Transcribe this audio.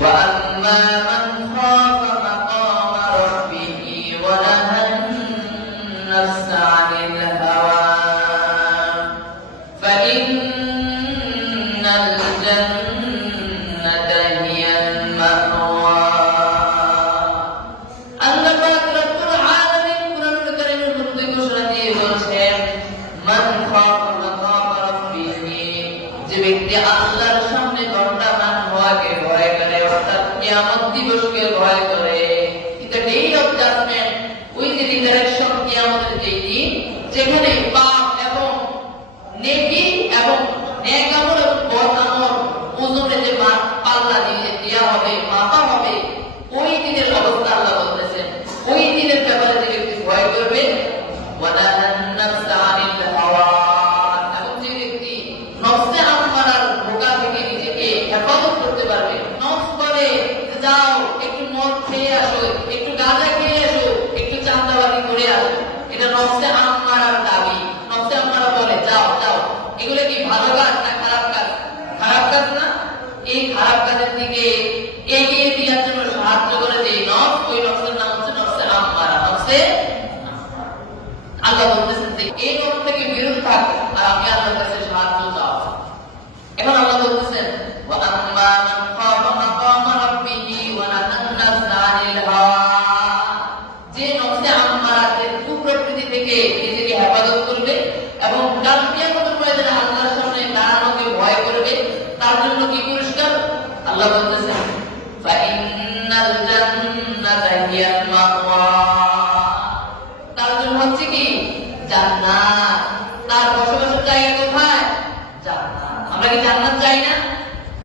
وأما من خاف مقام ربه ونهى النفس عن الهوى فإن الجنة هي المأوى আল্লাহ পাক রব্বুল আলামিন কুরআনুল কারীমের মধ্যে ঘোষণা দিয়ে বলেছেন মান খাফা মাকাম রাব্বিহি, যে ব্যক্তি আল্লাহর সামনে দণ্ডায়মান হওয়াকে ভয় করে, অর্থাৎ কিয়ামত দিবসকে ভয় করে। এটা ডে অফ জাজমেন্ট, ওই যে রিজারেকশন, কিয়ামতের যে দিন যেখানে পাপ এবং নেকি এবং নেক আমল এবং বদ আমল ওজনে যে পাল্লা দিয়ে দেওয়া হবে, মাপা হবে, ওই দিনের অবস্থা আল্লাহ বলতেছেন। ওই দিনের ব্যাপারে যে ব্যক্তি ভয় করবে, ওয়ানাহান নাফসা আনিল হাওয়া, এবং যে ব্যক্তি নফসে আম্মারার ধোঁকা থেকে নিজেকে হেফাজত করতে পারবে। নফস বলে যাও একটু মদ খেয়ে আসো, একটু গাঁজা খেয়ে আসো, একটু চাঁদাবাজি করে আসো, এটা নফসে আম্মারার দাবি। নফসে আম্মারা বলে যাও যাও। এগুলো কি ভালো কাজ না খারাপ কাজ? খারাপ কাজ না? এই খারাপ কাজের দিকে এগিয়ে দেওয়ার জন্য সাহায্য করে যে নফস, ওই নফসের নাম হচ্ছে নফসে আম্মারা। নফসে আল্লাহ বলতেছেন যে এই নফস থেকে বিরত থাক আর আপনি আল্লাহর কাছে সাহায্য চাও। এখন আল্লাহ বলতেছেন ওয়া আম্মা মান খাফা মাকাম রাব্বিহি ওয়া নাহান নাফসা আনিল হাওয়া, যে নফসে আম্মারাদের কুপ্রকৃতি থেকে নিজেকে হেফাজত করবে এবং কাল কিয়ামতের ময়দানে আল্লাহর সামনে দাঁড়ানোকে ভয় করবে, তার জন্য কি পুরস্কার? আল্লাহ বলতেছেন ফাইন্নাল